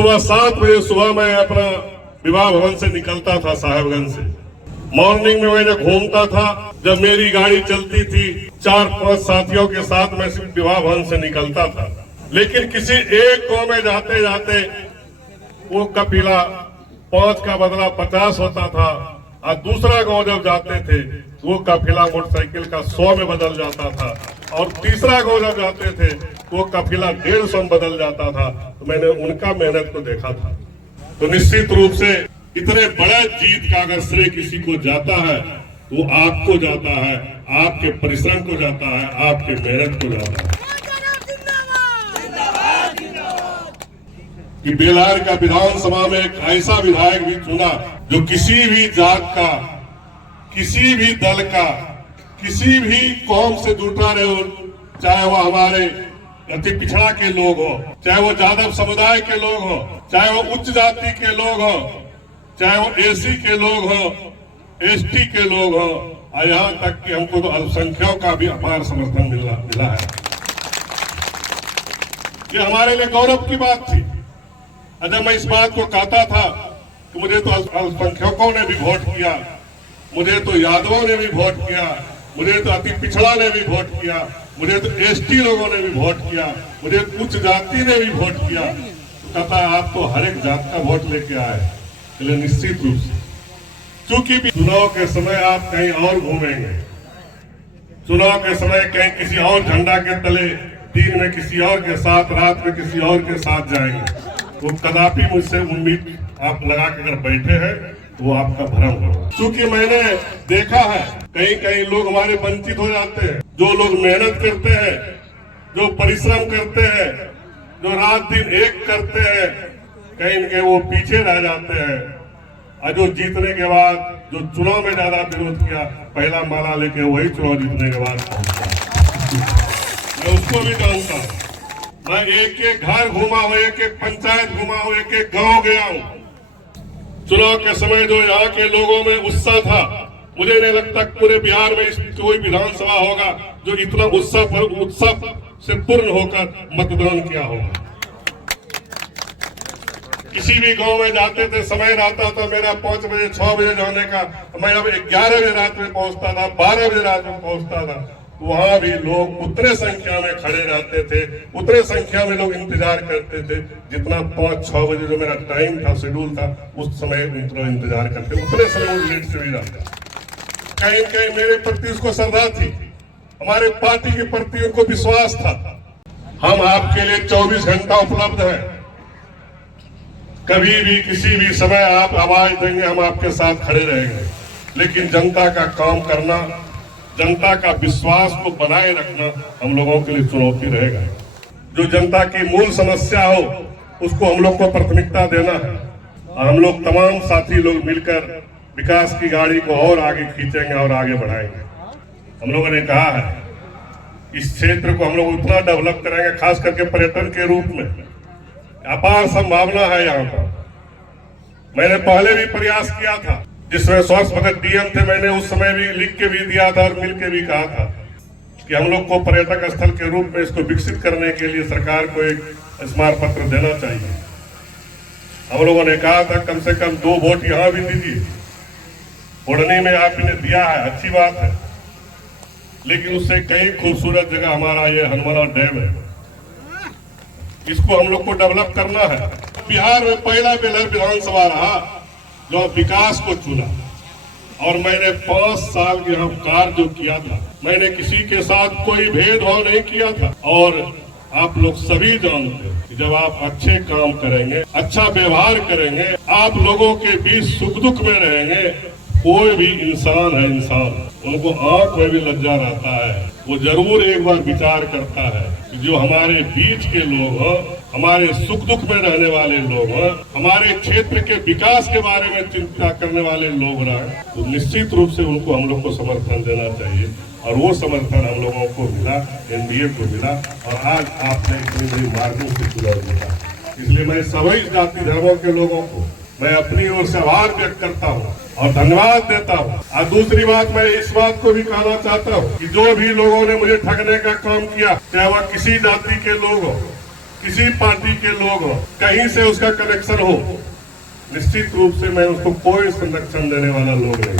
सुबह 7 बजे सुबह मैं अपना विवाह भवन से निकलता था साहेबगंज से। मॉर्निंग में मैं घूमता था, जब मेरी गाड़ी चलती थी 4-5 साथियों के साथ मैं सिर्फ विवाह भवन से निकलता था। लेकिन किसी एक गांव में जाते जाते वो काफिला 5 का बदला 50 होता था, और दूसरा गांव जब जाते थे वो काफिला मोटरसाइकिल का 100 में बदल जाता था, और तीसरा गांव जब जाते थे वो काफिला 150 में बदल जाता था। तो मैंने उनका मेहनत को देखा था। तो निश्चित रूप से इतने बड़े जीत का अगर श्रेय किसी को जाता है वो आपको जाता है, आपके परिश्रम को जाता है, आपके मेहनत को जाता है। कि बेलार का विधानसभा में एक ऐसा विधायक भी चुना जो किसी भी जात का, किसी भी दल का, किसी भी कौम से जुटा रहे हो, चाहे वो हमारे अति पिछड़ा के लोग हो, चाहे वो यादव समुदाय के लोग हो, चाहे वो उच्च जाति के लोग हो, चाहे वो एसी के लोग हो, एसटी के लोग हो, और यहाँ तक कि हमको तो अल्पसंख्यकों का भी अपार समर्थन मिला है। ये हमारे लिए गौरव की बात थी। जब मैं इस बात को कहता था कि मुझे तो अल्पसंख्यकों ने भी वोट किया, मुझे तो यादवों ने भी वोट किया, मुझे तो अति पिछड़ा ने भी वोट किया, मुझे तो एसटी लोगों ने भी वोट किया, मुझे उच्च जाति ने भी वोट किया, तो कहता आप तो हर एक जात का वोट लेके आए। इसलिए निश्चित रूप से चूंकि भी चुनाव के समय आप कहीं और घूमेंगे, चुनाव के समय कहीं किसी और झंडा के तले, दिन में किसी और के साथ, रात में किसी और के साथ जाएंगे, वो कदापि मुझसे उम्मीद आप लगा के अगर बैठे हैं तो वो आपका भ्रम होगा। क्योंकि मैंने देखा है कहीं कहीं लोग हमारे वंचित हो जाते हैं। जो लोग मेहनत करते हैं, जो परिश्रम करते हैं, जो रात दिन एक करते हैं, कहीं इनके वो पीछे रह जाते हैं। और जो जीतने के बाद, जो चुनाव में ज्यादा विरोध किया, पहला माला लेके वही चुनाव जीतने के बाद पहुंचा। मैं उसको भी जानता हूँ। मैं एक एक घर घुमा हूँ, एक एक पंचायत घुमा हूँ, एक एक गांव गया हूँ। चुनाव के समय जो यहाँ के लोगों में उत्साह था, मुझे नहीं लगता पूरे बिहार में कोई विधानसभा होगा जो इतना उत्साह से पूर्ण होकर मतदान किया होगा। किसी भी गांव में जाते थे, समय रहता था मेरा 5 बजे 6 बजे जाने का, मैं अब 11 बजे रात में पहुंचता था, 12 बजे रात में पहुंचता था। वहां भी लोग उतने संख्या में खड़े रहते थे, उतने संख्या में लोग इंतजार करते थे जितना 5-6 बजे जो मेरा टाइम था, शेड्यूल था, उस समय उतना इंतजार करते, उतने समय लेट से भी रहते। कहीं कहीं मेरे प्रति उसको श्रद्धा थी, हमारे पार्टी के प्रति उनको विश्वास था। हम आपके लिए 24 घंटा उपलब्ध है, कभी भी किसी भी समय आप आवाज देंगे, हम आपके साथ खड़े रहेंगे। लेकिन जनता का काम करना, जनता का विश्वास को बनाए रखना हम लोगों के लिए चुनौती रहेगा। जो जनता की मूल समस्या हो उसको हम लोग को प्राथमिकता देना है, और हम लोग तमाम साथी लोग मिलकर विकास की गाड़ी को और आगे खींचेंगे और आगे बढ़ाएंगे। हम लोगों ने कहा है इस क्षेत्र को हम लोग उतना डेवलप करेंगे, खास करके पर्यटन के रूप में अपार संभावना है यहाँ पर। मैंने पहले भी प्रयास किया था, जिसमें स्वास्थ्य भगत डीएम थे, मैंने उस समय भी लिख के भी दिया था और मिल के भी कहा था कि हम लोग को पर्यटक स्थल के रूप में इसको विकसित करने के लिए सरकार को एक स्मारक पत्र देना चाहिए। हम लोगों ने कहा था कम से कम 2 वोट यहाँ भी दीजिए। ओढ़नी में आपने दिया है, अच्छी बात है, लेकिन उससे कई खूबसूरत जगह हमारा ये हनुमाना डैम है, इसको हम लोग को डेवलप करना है। बिहार में पहला बेलहर विधानसभा रहा जो विकास को चुना, और मैंने 5 साल यहाँ कार्य जो किया था, मैंने किसी के साथ कोई भेदभाव नहीं किया था। और आप लोग सभी जानते हैं कि जब आप अच्छे काम करेंगे, अच्छा व्यवहार करेंगे, आप लोगों के बीच सुख दुख में रहेंगे, कोई भी इंसान है इंसान, उनको आंख में भी लज्जा रहता है, वो जरूर एक बार विचार करता है कि जो हमारे बीच के लोग हैं, हमारे सुख दुख में रहने वाले लोग हैं, हमारे क्षेत्र के विकास के बारे में चिंता करने वाले लोग हैं, तो निश्चित रूप से उनको हम लोग को समर्थन देना चाहिए। और वो समर्थन हम लोगों को मिला, एनडीए को मिला, और आज आपने इतनी बड़ी मार्गों से चुनाव जीता। इसलिए मैं सभी जाति धर्मों के लोगों को मैं अपनी ओर से आभार व्यक्त करता हूँ और धन्यवाद देता हूँ। और दूसरी बात, मैं इस बात को भी कहना चाहता हूँ कि जो भी लोगों ने मुझे ठगने का काम किया, चाहे वह किसी जाति के लोग हो, किसी पार्टी के लोग हो, कहीं से उसका कनेक्शन हो, निश्चित रूप से मैं उसको कोई संरक्षण देने वाला लोग नहीं।